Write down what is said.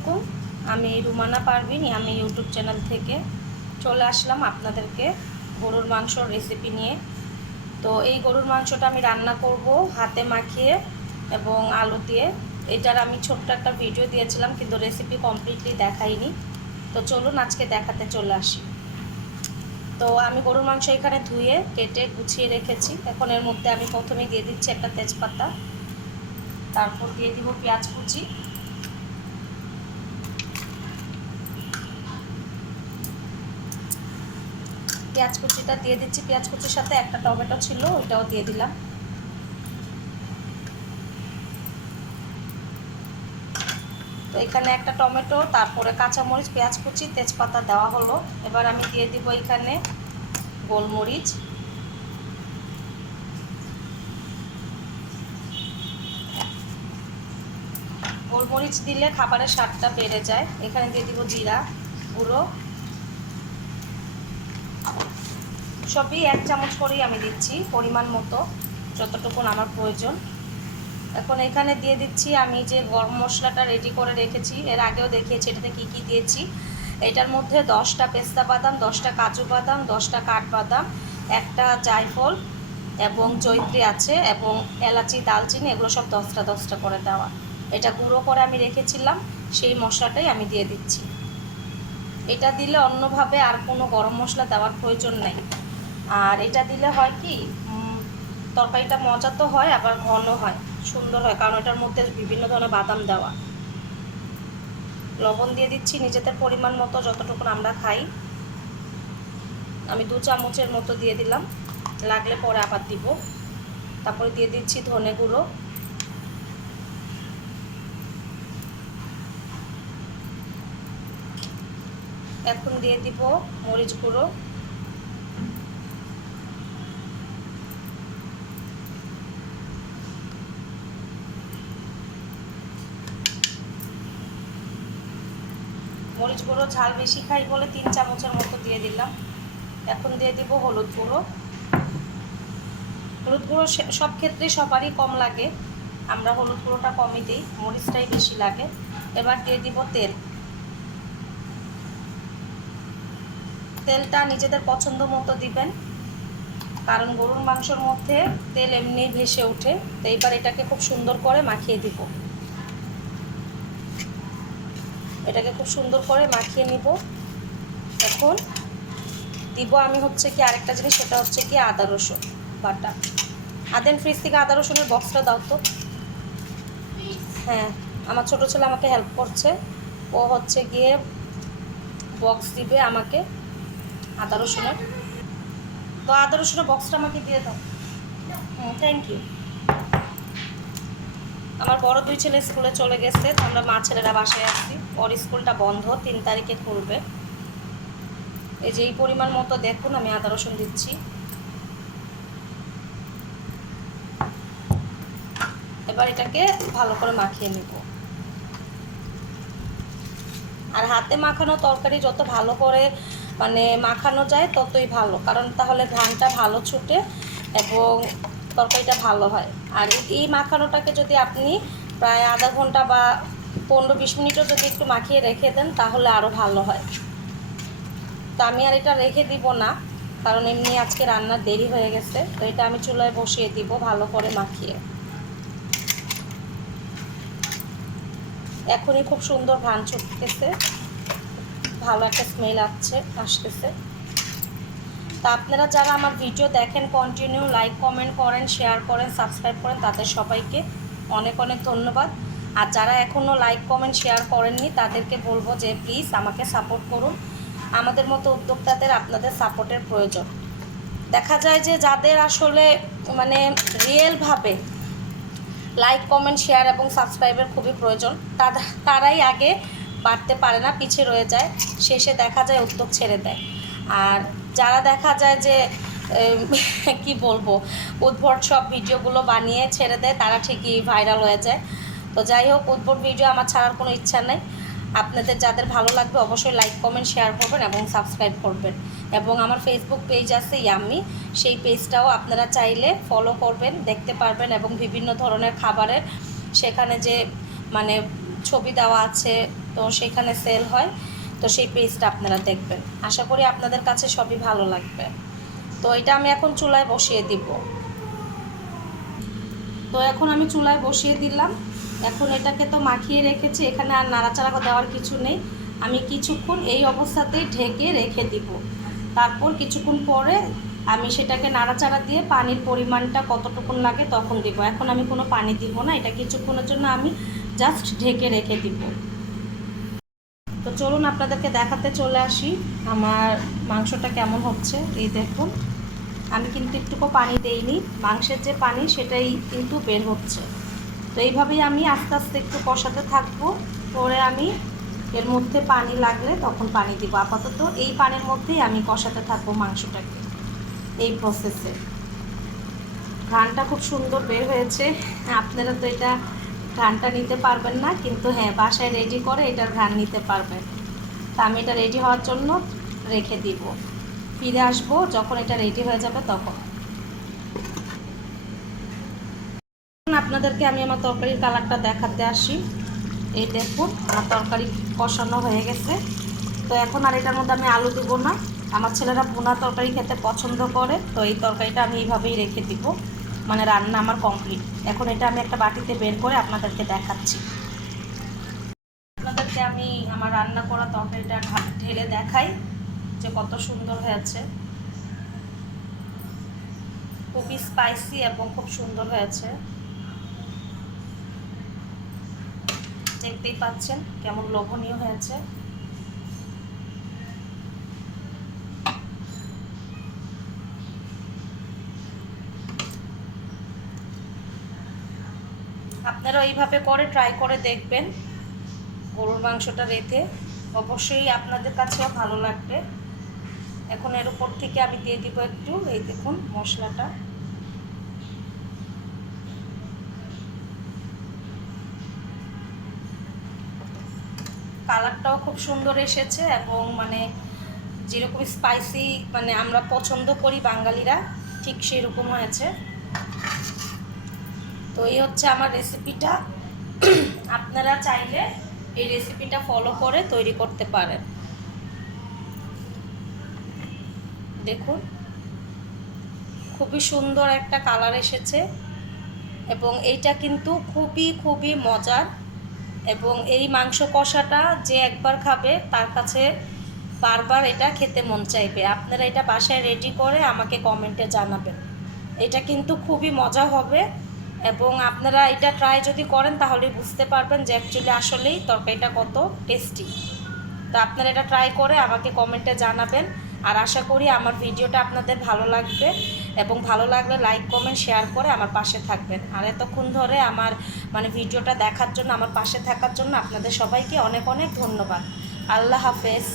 আলাইকুম। আমি রুমানা পারভিন, আমি ইউটিউব চ্যানেল থেকে চলে আসলাম আপনাদেরকে গরুর মাংসর রেসিপি নিয়ে। তো এই গরুর মাংসটা আমি রান্না করব হাতে মাখিয়ে এবং আলু দিয়ে। এটার আমি ছোট্ট একটা ভিডিও দিয়েছিলাম, কিন্তু রেসিপি কমপ্লিটলি দেখাইনি। তো চলুন আজকে দেখাতে চলে আসি। তো আমি গরুর মাংস এখানে ধুয়ে, কেটে গুছিয়ে রেখেছি। এখন এর মধ্যে আমি প্রথমে দিয়ে দিচ্ছি একটা তেজপাতা। তারপর দিয়ে দিব পেঁয়াজ কুচি। পেঁয়াজ কুচিটা দিয়ে দিচ্ছি। পেঁয়াজ কুচির সাথে একটা টমেটো ছিল, ওইটাও দিয়ে দিলাম। তো এখানে একটা টমেটো, তারপরে কাঁচামরিচ, পেঁয়াজ কুচি, তেজপাতা দেওয়া হলো। এবার আমি দিয়ে দিব এখানে গোলমরিচ। গোলমরিচ দিলে খাবারের স্বাদটা বেড়ে যায়। এখানে দিয়ে দিব জিরা গুঁড়ো। সবই এক চামচ করেই আমি দিচ্ছি, পরিমাণ মতো, যতটুকুন আমার প্রয়োজন। এখন এখানে দিয়ে দিচ্ছি আমি যে গরম মশলাটা রেডি করে রেখেছি, এর আগেও দেখিয়েছি এটাতে কী কী দিয়েছি। এটার মধ্যে দশটা পেস্তা বাদাম, দশটা কাজু বাদাম, দশটা কাঠবাদাম, একটা জায়ফল এবং জৈত্রী আছে এবং এলাচি, দালচিনি, এগুলো সব দশটা দশটা করে দেওয়া। এটা গুঁড়ো করে আমি রেখেছিলাম, সেই মশলাটাই আমি দিয়ে দিচ্ছি। এটা দিলে অন্যভাবে আর কোনো গরম মশলা দেওয়ার প্রয়োজন নেই। আর এটা দিলে হয় কি তরকারিটা মজা তো হয়, আবার ঘন হয়, সুন্দর হয়, কারণ এটার মধ্যে বিভিন্ন ধরনের বাদাম দেওয়া। লবণ দিয়ে দিচ্ছি নিজেদের পরিমাণ মতো, যতটুকু আমরা খাই। আমি দু চামচের মতো দিয়ে দিলাম, লাগলে পরে আবার দিব। তারপরে দিয়ে দিচ্ছি ধনে গুঁড়ো। এখন দিয়ে দিব মরিচ গুঁড়ো। মরিচ গুঁড়ো, ঝাল বেশি খাই বলে তিন চামচের মতো দিয়ে দিলাম। এখন দিয়ে দিব হলুদ গুঁড়ো। হলুদ গুঁড়ো সব ক্ষেত্রে সবারই কম লাগে। আমরা হলুদ গুঁড়োটা কমই দিই, মরিচটাই বেশি লাগে। এবার দিয়ে দিব তেল। তেলটা নিজেদের পছন্দ মতো দিবেন। কারণ গরুর মাংসর মধ্যে তেল এমনি ভেসে ওঠে। তো এইবার এটাকে খুব সুন্দর করে মাখিয়ে দিব। এটাকে খুব সুন্দর করে মাখিয়ে নিব। এখন দিব আমি হচ্ছে কি আরেকটা জিনিস, সেটা হচ্ছে কি আদা রসুন বাটা। আদেন ফ্রিজ থেকে আদা রসুনের বক্সটা দাও তো। হ্যাঁ আমার ছোটো ছেলে আমাকে হেল্প করছে। ও হচ্ছে গিয়ে বক্স দিবে আমাকে আদা রসুনের। তো আদা রসুনের বক্সটা আমাকে দিয়ে দাও। হুম থ্যাংক ইউ আমার বড় দুই ছেলে স্কুলে চলে গেছে, তো আমরা মা ছেলেরা বাসায় আসছি। ওর স্কুলটা বন্ধ, তিন তারিখে খুলবে। এই যে এই পরিমাণ মতো দেখুন, আমি আদা রসুন দিচ্ছি। এবার এটাকে ভালো করে মাখিয়ে নেব। আর হাতে মাখানো তরকারি যত ভালো করে মানে মাখানো যায়, ততই ভালো। কারণ তাহলে ঘ্রানটা ভালো ছুটে এবং তরকারিটা ভালো হয়। আর এই মাখানোটাকে যদি আপনি প্রায় আধা ঘণ্টা বা পনেরো বিশ মিনিটও যদি একটু মাখিয়ে রেখে দেন, তাহলে আরও ভালো হয়। তো আমি আর এটা রেখে দিব না, কারণ এমনি আজকে রান্নার দেরি হয়ে গেছে, তো এটা আমি চুলায় বসিয়ে দিব ভালো করে মাখিয়ে। এখনই খুব সুন্দর ঘ্রাণ ছুটতেছে, ভালো একটা স্মেল আসছে, আসতেছে। তা আপনারা যারা আমার ভিডিও দেখেন কন্টিনিউ লাইক কমেন্ট করেন শেয়ার করেন সাবস্ক্রাইব করেন, তাদের সবাইকে অনেক অনেক ধন্যবাদ। আর যারা এখনও লাইক কমেন্ট শেয়ার করেননি, তাদেরকে বলব যে প্লিজ আমাকে সাপোর্ট করুন। আমাদের মতো উদ্যোক্তাদের আপনাদের সাপোর্টের প্রয়োজন। দেখা যায় যে যাদের আসলে মানে রিয়েলভাবে লাইক কমেন্ট শেয়ার এবং সাবস্ক্রাইবের খুবই প্রয়োজন তারাই আগে বাড়তে পারে না, পিছিয়ে রয়ে যায়। শেষে দেখা যায় উদ্যোগ ছেড়ে দেয়। আর যারা দেখা যায় যে কি বলব, উদ্ভট সব ভিডিওগুলো বানিয়ে ছেড়ে দেয়, তারা ঠিকই ভাইরাল হয়ে যায়। তো যাই হোক, উদ্ভট ভিডিও আমার ছাড়ার কোনো ইচ্ছা নেই। আপনাদের যাদের ভালো লাগবে, অবশ্যই লাইক কমেন্ট শেয়ার করবেন এবং সাবস্ক্রাইব করবেন। এবং আমার ফেসবুক পেজ আছে ইয়াম্মি। সেই পেজটাও আপনারা চাইলে ফলো করবেন, দেখতে পারবেন এবং বিভিন্ন ধরনের খাবারের সেখানে যে মানে ছবি দেওয়া আছে, তো সেখানে সেল হয়। তো সেই পেজটা আপনারা দেখবেন। আশা করি আপনাদের কাছে সবই ভালো লাগবে। তো এটা আমি এখন চুলায় বসিয়ে দিব। তো এখন আমি চুলায় বসিয়ে দিলাম। এখন এটাকে তো মাখিয়ে রেখেছি, এখানে আর নাড়াচাড়া দেওয়ার কিছু নেই। আমি কিছুক্ষণ এই অবস্থাতেই ঢেকে রেখে দিব। তারপর কিছুক্ষণ পরে আমি সেটাকে নাড়াচাড়া দিয়ে পানির পরিমাণটা কতটুকুন লাগে তখন দিব। এখন আমি কোনো পানি দিব না, এটা কিছুক্ষণের জন্য আমি জাস্ট ঢেকে রেখে দিব। তো চলুন আপনাদেরকে দেখাতে চলে আসি। আমার মাংসটা কেমন হচ্ছে? এই দেখুন। আমি কিন্তু একটুকু পানি দেইনি। মাংসের যে পানি, সেটাই কিন্তু বের হচ্ছে। তো এইভাবেই আমি আস্তে আস্তে একটু কষাতে থাকব। পরে আমি এর মধ্যে পানি লাগলে তখন পানি দিব। আপাতত এই পানির মধ্যেই আমি কষাতে থাকব মাংসটাকে এই প্রসেসে ঘ্রানটা খুব সুন্দর বের হয়েছে। আপনারা তো এটা ঘ্রানটা নিতে পারবেন না, কিন্তু হ্যাঁ বাসায় রেডি করে এটার ঘ্রান নিতে পারবেন। তা আমি এটা রেডি হওয়ার জন্য রেখে দিব। ফিরে আসব, যখন এটা রেডি হয়ে যাবে তখন। আপনাদেরকে আমি আমার তরকারির কালারটা দেখাতে আসি। এই দেখুন, আমার তরকারি কষানো হয়ে গেছে। তো এখন আর এটার মধ্যে আমি আলু দেবো না। আমার ছেলেরা ভুনা তরকারি খেতে পছন্দ করে, তো এই তরকারিটা আমি এইভাবেই রেখে দিব। মানে রান্না আমার কমপ্লিট এখন এটা আমি একটা বাটিতে বের করে আপনাদেরকে দেখাচ্ছি। আপনাদেরকে আমি আমার রান্না করা তরকারিটা ঢেলে দেখাই যে কত সুন্দর হয়েছে। খুবই স্পাইসি এবং খুব সুন্দর হয়েছে। দেখতেই পাচ্ছেন কেমন লোভনীয় হয়েছে। আপনারা এইভাবে করে ট্রাই করে দেখবেন গরুর মাংসটা রেঁধে অবশ্যই আপনাদের কাছেও ভালো লাগবে। এখন এর উপর থেকে আমি দিয়ে দিব একটু, এই দেখুন মশলাটা। কালারটাও খুব সুন্দর এসেছে এবং মানে যেরকম স্পাইসি মানে আমরা পছন্দ করি বাঙালিরা, ঠিক সেরকম হয়েছে। তো এই হচ্ছে আমার রেসিপিটা আপনারা চাইলে এই রেসিপিটা ফলো করে তৈরি করতে পারেন। দেখুন, খুবই সুন্দর একটা কালার এসেছে এবং এইটা কিন্তু খুবই খুবই মজার এবং এই মাংস কষাটা যে একবার খাবে তার কাছে বারবার এটা খেতে মন চাইবে। আপনারা এটা বাসায় রেডি করে আমাকে কমেন্টে জানাবেন। এটা কিন্তু খুবই মজা হবে। এবং আপনারা এটা ট্রাই যদি করেন, তাহলে বুঝতে পারবেন যে অ্যাকচুয়ালি আসলেই তরকারিটা কত টেস্টি তো আপনারা এটা ট্রাই করে আমাকে কমেন্টে জানাবেন। আর আশা করি আমার ভিডিওটা আপনাদের ভালো লাগবে এবং ভালো লাগলে লাইক কমেন্ট শেয়ার করে আমার পাশে থাকবেন। আর এতক্ষণ ধরে আমার মানে ভিডিওটা দেখার জন্য, আমার পাশে থাকার জন্য আপনাদের সবাইকে অনেক অনেক ধন্যবাদ। আল্লাহ হাফেজ।